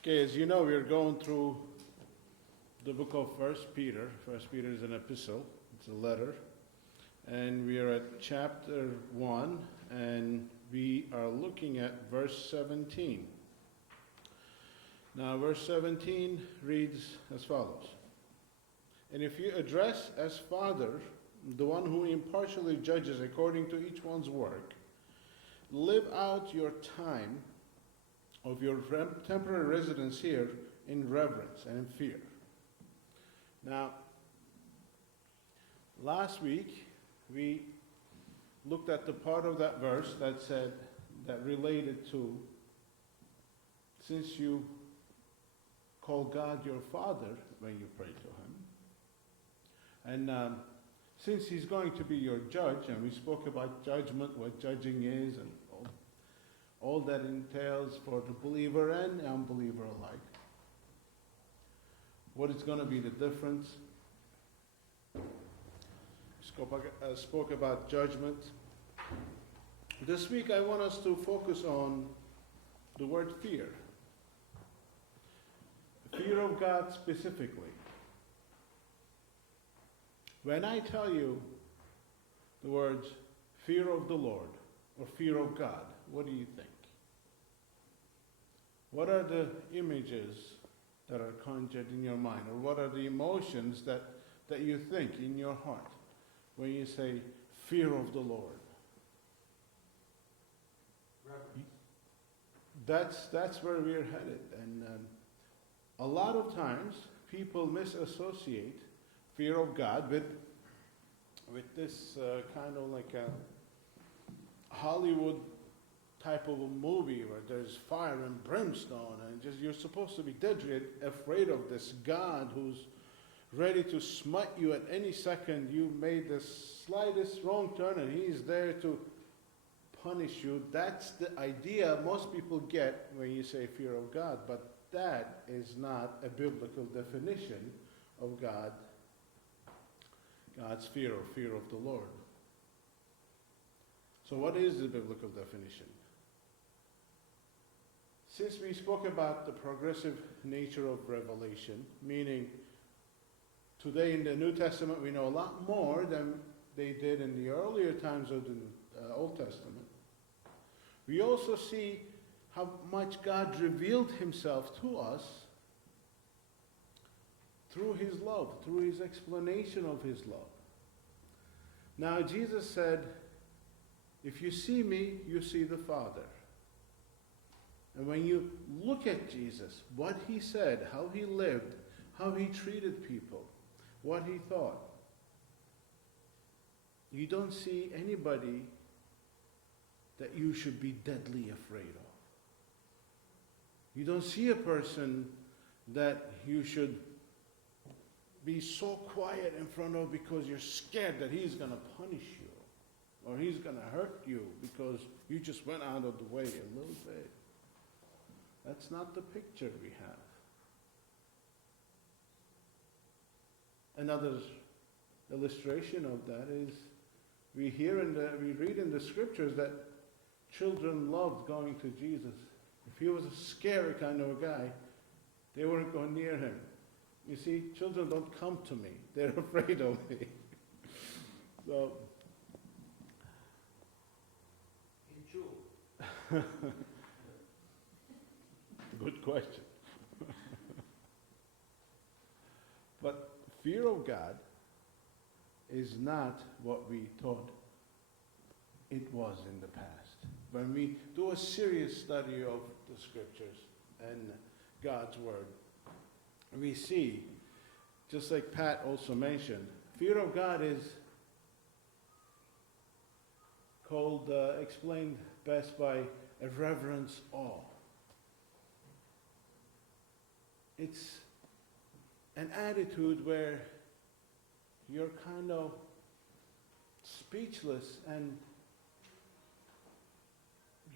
Okay, as you know, we're going through the book of First Peter. First Peter is an epistle, it's a letter. And we are at chapter 1, and we are looking at verse 17. Now, verse 17 reads as follows. And if you address as Father the one who impartially judges according to each one's work, live out your time of your temporary residence here in reverence and in fear. Now, last week we looked at the part of that verse that related to, since you call God your Father when you pray to Him, and since He's going to be your judge, and we spoke about judgment, what judging is, and all that entails for the believer and unbeliever alike. What is going to be the difference? Spoke about judgment. This week I want us to focus on the word fear. Fear of God specifically. When I tell you the words fear of the Lord or fear of God, what do you think? What are the images that are conjured in your mind? Or what are the emotions that you think in your heart when you say fear of the Lord? That's where we're headed. And a lot of times people misassociate fear of God with this kind of like a Hollywood type of a movie where there's fire and brimstone, and just you're supposed to be deadly afraid of this God who's ready to smite you at any second you made the slightest wrong turn, and He's there to punish you. That's the idea most people get when you say fear of God, but that is not a biblical definition of God. God's fear or fear of the Lord. So what is the biblical definition? Since we spoke about the progressive nature of revelation, meaning today in the New Testament we know a lot more than they did in the earlier times of the Old Testament, we also see how much God revealed Himself to us through His love, through His explanation of His love. Now, Jesus said, if you see me, you see the Father. And when you look at Jesus, what He said, how He lived, how He treated people, what He thought, you don't see anybody that you should be deadly afraid of. You don't see a person that you should be so quiet in front of because you're scared that He's going to punish you or He's going to hurt you because you just went out of the way a little bit. That's not the picture we have. Another illustration of that is we read in the scriptures that children loved going to Jesus. If He was a scary kind of a guy, they wouldn't go near Him. You see, children don't come to me. They're afraid of me. So, good question. But fear of God is not what we thought it was in the past. When we do a serious study of the scriptures and God's Word, we see, just like Pat also mentioned, fear of God is explained best by a reverence awe. It's an attitude where you're kind of speechless and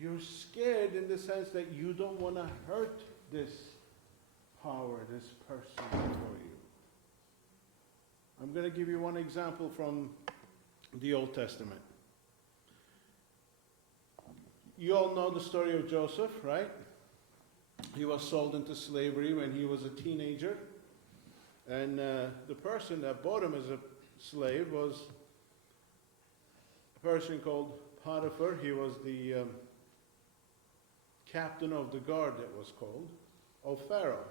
you're scared in the sense that you don't want to hurt this power, this person before you. I'm going to give you one example from the Old Testament. You all know the story of Joseph, right? He was sold into slavery when he was a teenager. And the person that bought him as a slave was a person called Potiphar. He was the captain of the guard, that was called, of Pharaoh.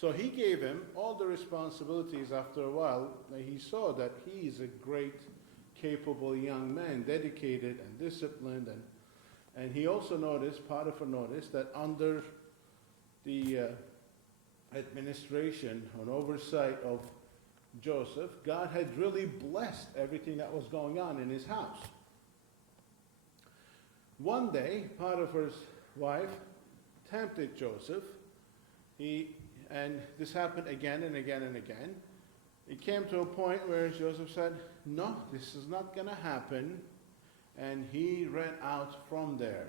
So he gave him all the responsibilities. After a while, he saw that he is a great, capable young man, dedicated and disciplined. And he also noticed, Potiphar noticed, that under the administration and oversight of Joseph, God had really blessed everything that was going on in his house. One day, Potiphar's wife tempted Joseph. And this happened again and again and again. It came to a point where Joseph said, no, this is not going to happen. And he ran out from there.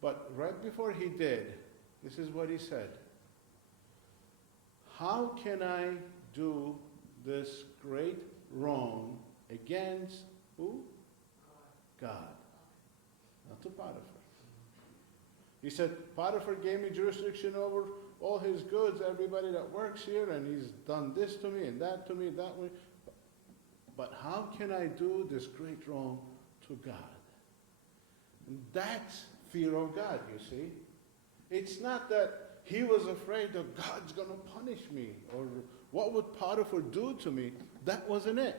But right before he did, this is what he said. How can I do this great wrong against who? God. Not to Potiphar. He said, Potiphar gave me jurisdiction over all his goods, everybody that works here, and he's done this to me and that to me, that way. But how can I do this great wrong to God? And that's fear of God, you see. It's not that he was afraid that God's going to punish me, or what would Potiphar do to me? That wasn't it.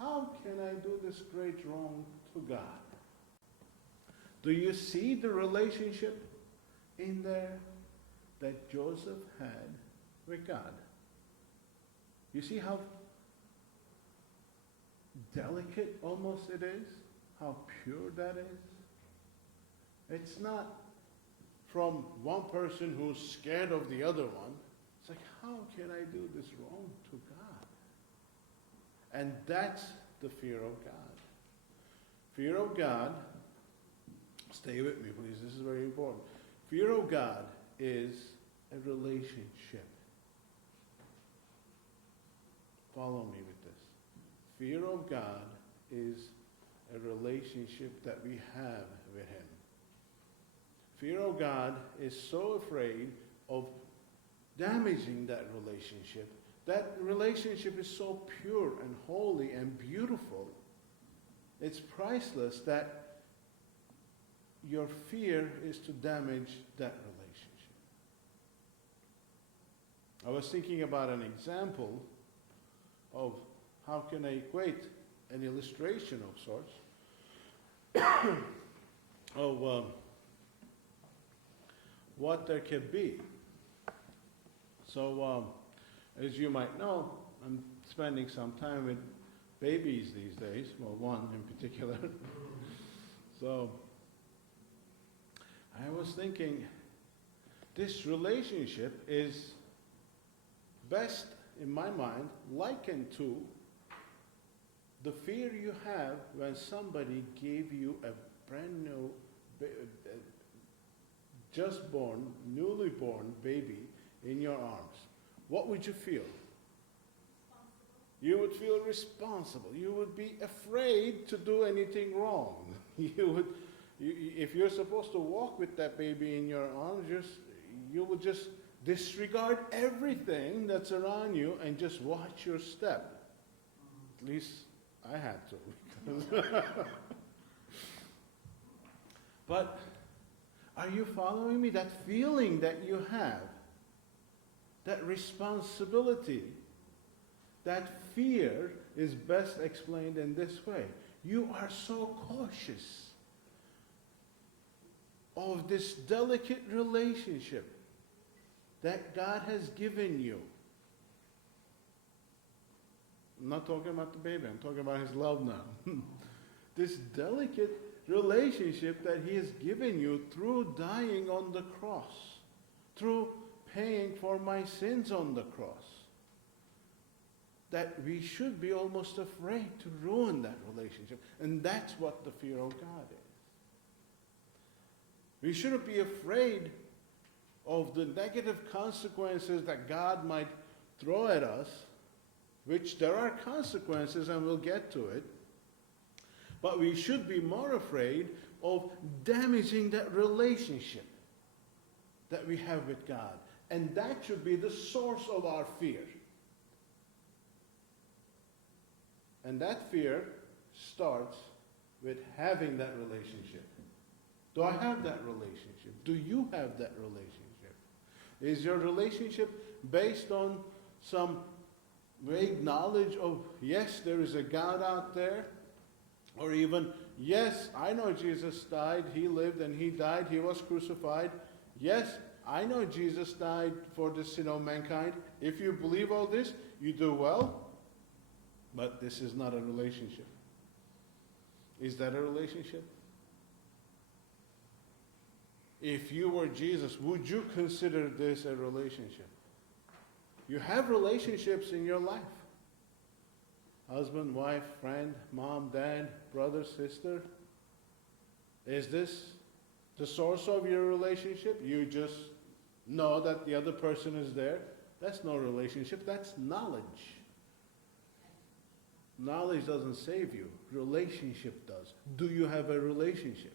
How can I do this great wrong to God? Do you see the relationship in there that Joseph had with God? You see how delicate almost it is? How pure that is? It's not from one person who's scared of the other one. It's like, how can I do this wrong to God? And that's the fear of God. Fear of God, stay with me please, this is very important. Fear of God is a relationship. Follow me with this. Fear of God is a relationship that we have with Him. Fear of God is so afraid of damaging that relationship. That relationship is so pure and holy and beautiful. It's priceless that your fear is to damage that relationship. I was thinking about an example of how can I equate an illustration of sorts of what there can be. So, as you might know, I'm spending some time with babies these days, well, one in particular. So, I was thinking, this relationship is best, in my mind, likened to the fear you have when somebody gave you a brand new, just born, newly born baby in your arms. What would you feel? You would feel responsible. You would be afraid to do anything wrong. If you're supposed to walk with that baby in your arms, you would just disregard everything that's around you and just watch your step. At least I had to. But are you following me? That feeling that you have, that responsibility, that fear is best explained in this way. You are so cautious of this delicate relationship that God has given you. I'm not talking about the baby, I'm talking about His love now. This delicate relationship that He has given you through dying on the cross, through paying for my sins on the cross. That we should be almost afraid to ruin that relationship. And that's what the fear of God is. We shouldn't be afraid of the negative consequences that God might throw at us, which there are consequences and we'll get to it. But we should be more afraid of damaging that relationship. that we have with God. And that should be the source of our fear. And that fear starts with having that relationship. Do I have that relationship? Do you have that relationship? Is your relationship based on some vague knowledge of, yes, there is a God out there? Or even, yes, I know Jesus died, he lived and he died, he was crucified. Yes, I know Jesus died for the sin of mankind. If you believe all this, you do well. But this is not a relationship. Is that a relationship? If you were Jesus, would you consider this a relationship? You have relationships in your life. Husband, wife, friend, mom, dad, brother, sister. Is this the source of your relationship? You just know that the other person is there. That's no relationship. That's knowledge. Knowledge doesn't save you. Relationship does. Do you have a relationship?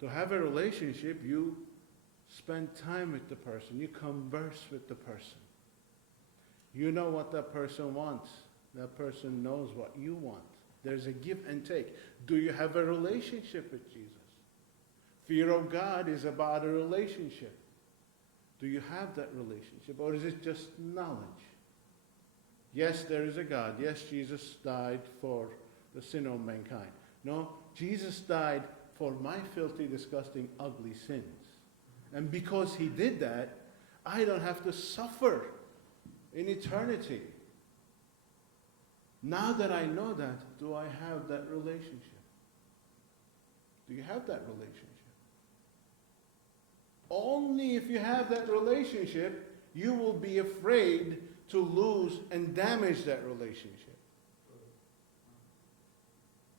To have a relationship, you spend time with the person. You converse with the person. You know what that person wants. That person knows what you want. There's a give and take. Do you have a relationship with Jesus? Fear of God is about a relationship. Do you have that relationship? Or is it just knowledge? Yes, there is a God. Yes, Jesus died for the sin of mankind. No, Jesus died for my filthy, disgusting, ugly sins. And because he did that, I don't have to suffer in eternity. Now that I know that, do I have that relationship? Do you have that relationship? Only if you have that relationship, you will be afraid to lose and damage that relationship.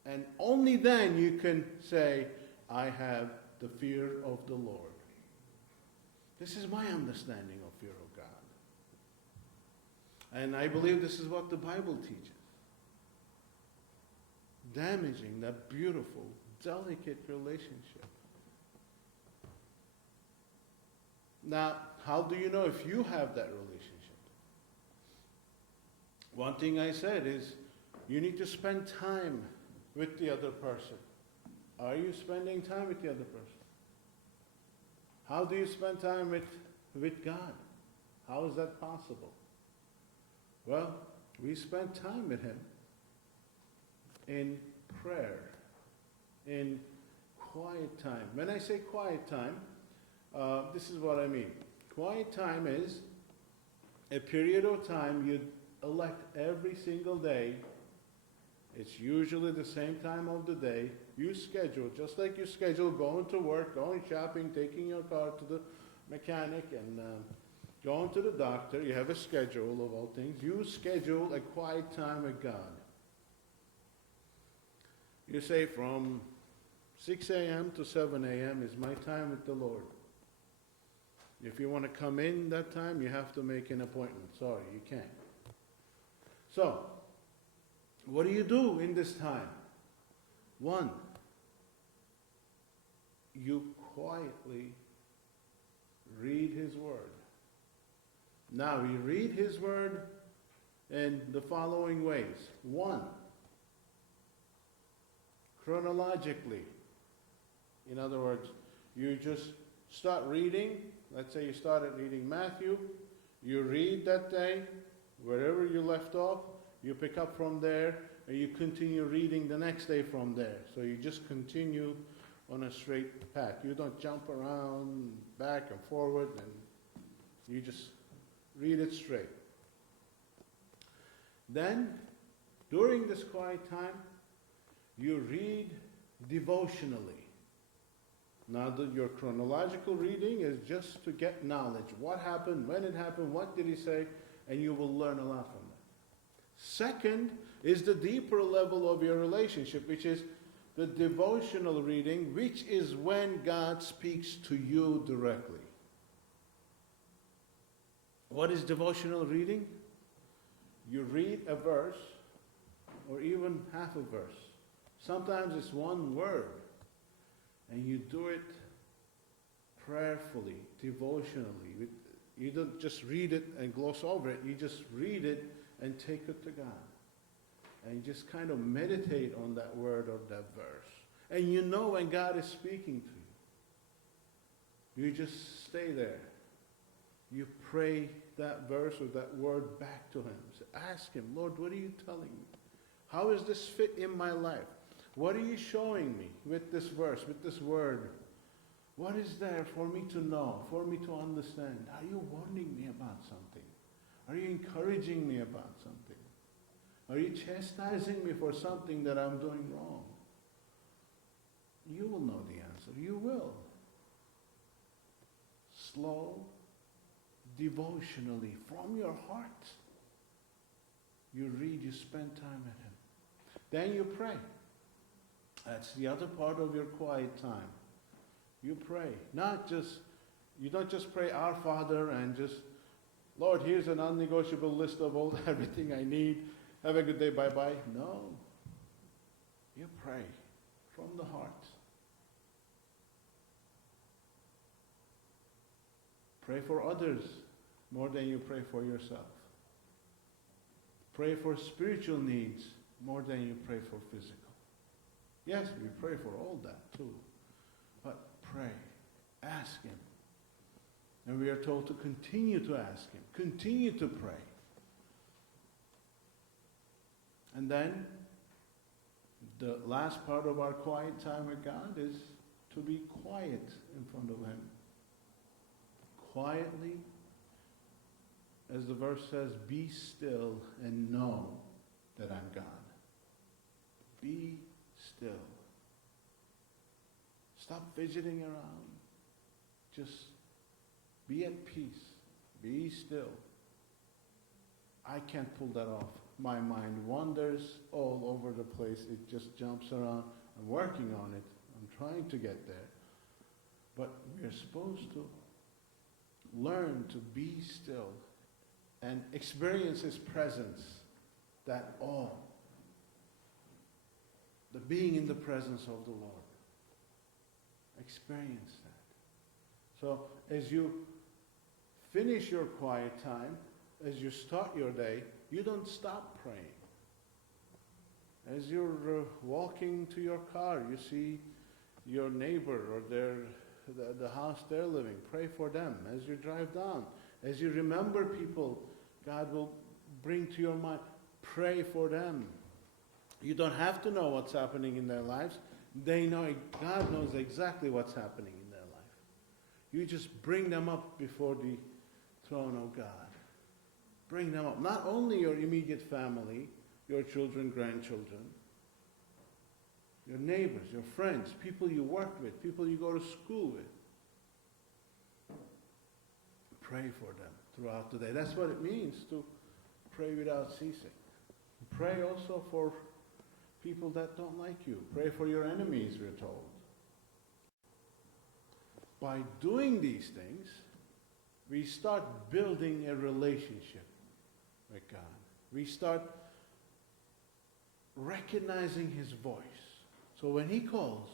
And only then you can say, I have the fear of the Lord. This is my understanding of fear of God. And I believe this is what the Bible teaches. Damaging that beautiful, delicate relationship. Now, how do you know if you have that relationship? One thing I said is, you need to spend time with the other person. Are you spending time with the other person? How do you spend time with God? How is that possible? Well, we spend time with him in prayer, in quiet time. When I say quiet time, this is what I mean. Quiet time is a period of time you elect every single day. It's usually the same time of the day. You schedule, just like you schedule going to work, going shopping, taking your car to the mechanic, and going to the doctor. You have a schedule of all things. You schedule a quiet time with God. You say from 6 a.m. to 7 a.m. is my time with the Lord. If you want to come in that time, you have to make an appointment. Sorry, you can't. So, what do you do in this time? One, you quietly read his word. Now, we read his word in the following ways. One, chronologically. In other words, you just start reading. Let's say you started reading Matthew. You read that day. Wherever you left off, you pick up from there, and you continue reading the next day from there. So you just continue on a straight path. You don't jump around back and forward, and you just read it straight. Then, during this quiet time, you read devotionally. Now, your chronological reading is just to get knowledge. What happened, when it happened, what did he say, and you will learn a lot from that. Second is the deeper level of your relationship, which is the devotional reading, which is when God speaks to you directly. What is devotional reading? You read a verse, or even half a verse. Sometimes it's one word, and you do it prayerfully, devotionally. You don't just read it and gloss over it. You just read it and take it to God. And you just kind of meditate on that word or that verse. And you know when God is speaking to you. You just stay there. You pray that verse or that word back to Him. So ask Him, Lord, what are you telling me? How does this fit in my life? What are you showing me with this verse, with this word? What is there for me to know, for me to understand? Are you warning me about something? Are you encouraging me about something? Are you chastising me for something that I'm doing wrong? You will know the answer. You will. Slow, devotionally, from your heart. You read, you spend time with Him. Then you pray. That's the other part of your quiet time. You pray. You don't just pray, Our Father, and just, Lord, here's an unnegotiable list of everything I need. Have a good day, bye-bye. No. You pray from the heart. Pray for others more than you pray for yourself. Pray for spiritual needs more than you pray for physical. Yes, we pray for all that too. But pray. Ask Him. And we are told to continue to ask Him. Continue to pray. And then, the last part of our quiet time with God is to be quiet in front of Him. Quietly, as the verse says, be still and know that I'm God. Be still. Stop fidgeting around. Just be at peace. Be still. I can't pull that off. My mind wanders all over the place. It just jumps around. I'm working on it. I'm trying to get there. But we're supposed to learn to be still and experience His presence, that awe, the being in the presence of the Lord. Experience that. So as you finish your quiet time, as you start your day, you don't stop praying. As you're walking to your car, you see your neighbor or the house they're living. Pray for them. As you drive down, as you remember people God will bring to your mind, pray for them. You don't have to know what's happening in their lives. They know, God knows exactly what's happening in their life. You just bring them up before the throne of God. Bring them up. Not only your immediate family, your children, grandchildren, your neighbors, your friends, people you work with, people you go to school with. Pray for them throughout the day. That's what it means to pray without ceasing. Pray also for people that don't like you. Pray for your enemies, we're told. By doing these things, we start building a relationship with God. We start recognizing His voice. So when He calls,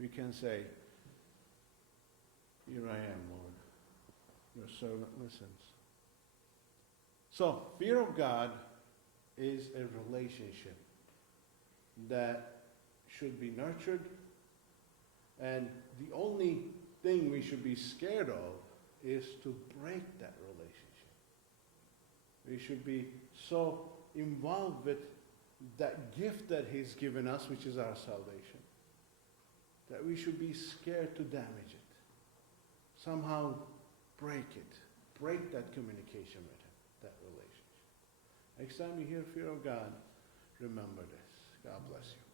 we can say, here I am, Lord. Your servant listens. So, fear of God is a relationship that should be nurtured, and the only thing we should be scared of is to break that relationship. We should be so involved with that gift that He's given us, which is our salvation, that we should be scared to damage it. Somehow break it. Break that communication with Him, that relationship. Next time you hear fear of God, remember this. God bless you.